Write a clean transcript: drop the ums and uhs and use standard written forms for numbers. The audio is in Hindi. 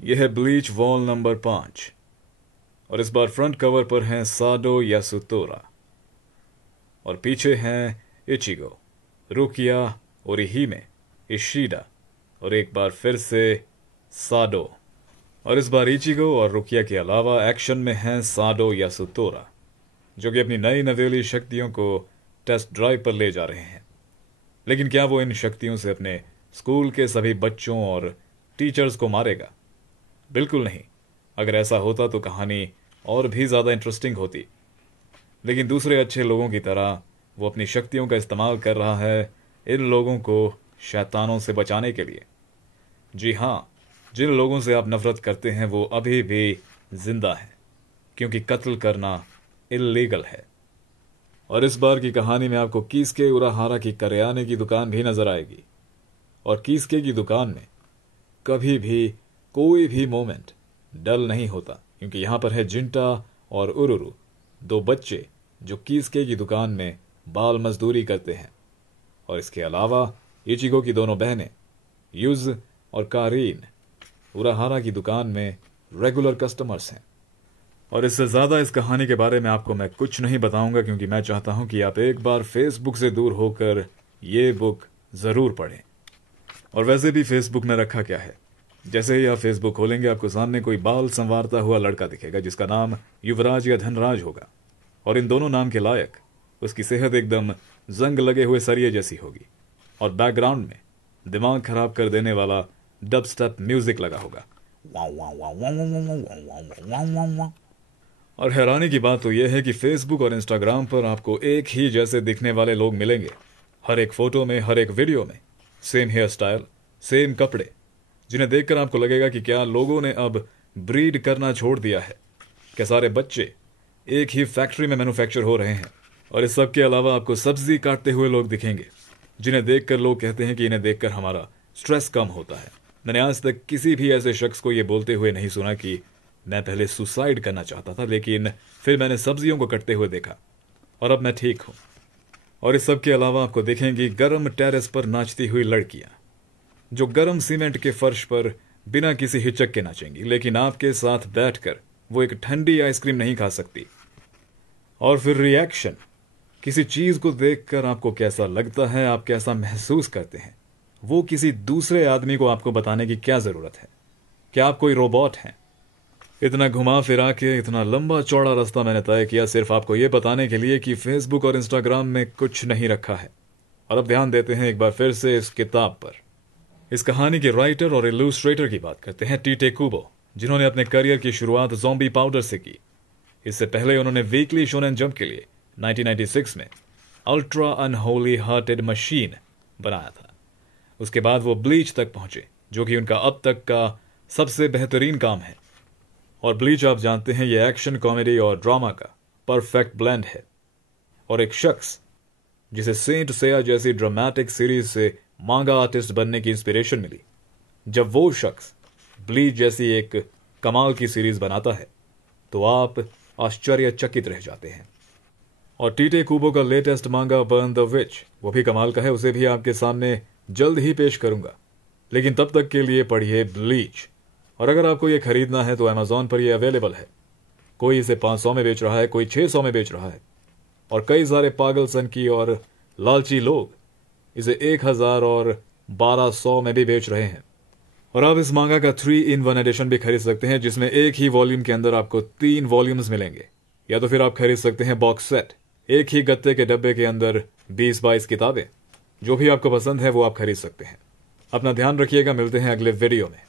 यह है ब्लीच वॉल नंबर 5 और इस बार फ्रंट कवर पर हैं साडो यासुतोरा और पीछे हैं इचिगो, रुकिया, ओरिहिमे, इशिडा और एक बार फिर से साडो। और इस बार इचिगो और रुकिया के अलावा एक्शन में हैं साडो यासुतोरा, जो कि अपनी नई नवेली शक्तियों को टेस्ट ड्राइव पर ले जा रहे हैं। लेकिन क्या वो इन शक्तियों से अपने स्कूल के सभी बच्चों और टीचर्स को मारेगा? बिल्कुल नहीं। अगर ऐसा होता तो कहानी और भी ज़्यादा इंटरेस्टिंग होती। लेकिन दूसरे अच्छे लोगों की तरह वो अपनी शक्तियों का इस्तेमाल कर रहा है इन लोगों को शैतानों से बचाने के लिए। जी हाँ, जिन लोगों से आप नफरत करते हैं वो अभी भी जिंदा हैं, क्योंकि कत्ल करना इल्लीगल है। और इस बार की कहानी में आपको कीसके उराहारा की करियाने की दुकान भी नजर आएगी। और कीसके की दुकान में कभी भी कोई भी मोमेंट डल नहीं होता, क्योंकि यहां पर है जिंटा और उरुरु, दो बच्चे जो कीसके की दुकान में बाल मजदूरी करते हैं। और इसके अलावा इचिगो की दोनों बहनें युज और कारीन उराहारा की दुकान में रेगुलर कस्टमर्स हैं। और इससे ज़्यादा इस कहानी के बारे में आपको मैं कुछ नहीं बताऊंगा, क्योंकि मैं चाहता हूं कि आप एक बार फेसबुक से दूर होकर ये बुक ज़रूर पढ़ें। और वैसे भी फेसबुक में रखा क्या है, जैसे ही आप फेसबुक खोलेंगे आपको सामने कोई बाल संवारता हुआ लड़का दिखेगा जिसका नाम युवराज या धनराज होगा। और इन दोनों नाम के लायक उसकी सेहत एकदम जंग लगे हुए सरिये जैसी होगी। और बैकग्राउंड में दिमाग खराब कर देने वाला डबस्टेप म्यूजिक लगा होगा। और हैरानी की बात तो यह है कि फेसबुक और इंस्टाग्राम पर आपको एक ही जैसे दिखने वाले लोग मिलेंगे। हर एक फोटो में, हर एक वीडियो में सेम हेयर स्टाइल, सेम कपड़े, जिन्हें देखकर आपको लगेगा कि क्या लोगों ने अब ब्रीड करना छोड़ दिया है। क्या सारे बच्चे एक ही फैक्ट्री में मैन्युफैक्चर हो रहे हैं। और इस सब के अलावा आपको सब्जी काटते हुए लोग दिखेंगे, जिन्हें देखकर लोग कहते हैं कि इन्हें देखकर हमारा स्ट्रेस कम होता है। मैंने आज तक किसी भी ऐसे शख्स को यह बोलते हुए नहीं सुना कि मैं पहले सुसाइड करना चाहता था, लेकिन फिर मैंने सब्जियों को कटते हुए देखा और अब मैं ठीक हूं। और इस सब के अलावा आपको देखेंगी गर्म टेरेस पर नाचती हुई लड़कियां, जो गर्म सीमेंट के फर्श पर बिना किसी हिचक के नाचेंगी, लेकिन आपके साथ बैठकर वो एक ठंडी आइसक्रीम नहीं खा सकती। और फिर रिएक्शन, किसी चीज को देखकर आपको कैसा लगता है, आप कैसा महसूस करते हैं, वो किसी दूसरे आदमी को आपको बताने की क्या जरूरत है? क्या आप कोई रोबोट हैं? इतना घुमा फिरा के इतना लंबा चौड़ा रास्ता मैंने तय किया सिर्फ आपको यह बताने के लिए कि फेसबुक और इंस्टाग्राम में कुछ नहीं रखा है। और अब ध्यान देते हैं एक बार फिर से इस किताब पर। इस कहानी के राइटर और इलस्ट्रेटर की बात करते हैं टीटे कुबो, जिन्होंने अपने करियर की शुरुआत ज़ॉम्बी पाउडर से की। इससे पहले उन्होंने वीकली शोनेन जंप के लिए 1996 में अल्ट्रा अनहोली हार्टेड मशीन बनाया था। उसके बाद वो ब्लीच तक पहुंचे, जो कि उनका अब तक का सबसे बेहतरीन काम है। और ब्लीच आप जानते हैं ये एक्शन, कॉमेडी और ड्रामा का परफेक्ट ब्लेंड है। और एक शख्स जिसे सेंट सेया जैसी ड्रामेटिक सीरीज से मांगा आर्टिस्ट बनने की इंस्पिरेशन मिली, जब वो शख्स ब्लीच जैसी एक कमाल की सीरीज बनाता है तो आप आश्चर्यचकित रह जाते हैं। और टीटे कुबो का लेटेस्ट मांगा बर्न द विच, वो भी कमाल का है, उसे भी आपके सामने जल्द ही पेश करूंगा। लेकिन तब तक के लिए पढ़िए ब्लीच। और अगर आपको ये खरीदना है तो अमेजॉन पर ये अवेलेबल है। कोई इसे 500 में बेच रहा है, कोई 600 में बेच रहा है, और कई सारे पागल सन की और लालची लोग इसे 1000 और 1200 में भी बेच रहे हैं। और आप इस मांगा का 3-in-1 एडिशन भी खरीद सकते हैं, जिसमें एक ही वॉल्यूम के अंदर आपको 3 वॉल्यूम्स मिलेंगे। या तो फिर आप खरीद सकते हैं बॉक्स सेट, एक ही गत्ते के डब्बे के अंदर 20-22 किताबें। जो भी आपको पसंद है वो आप खरीद सकते हैं। अपना ध्यान रखिएगा, मिलते हैं अगले वीडियो में।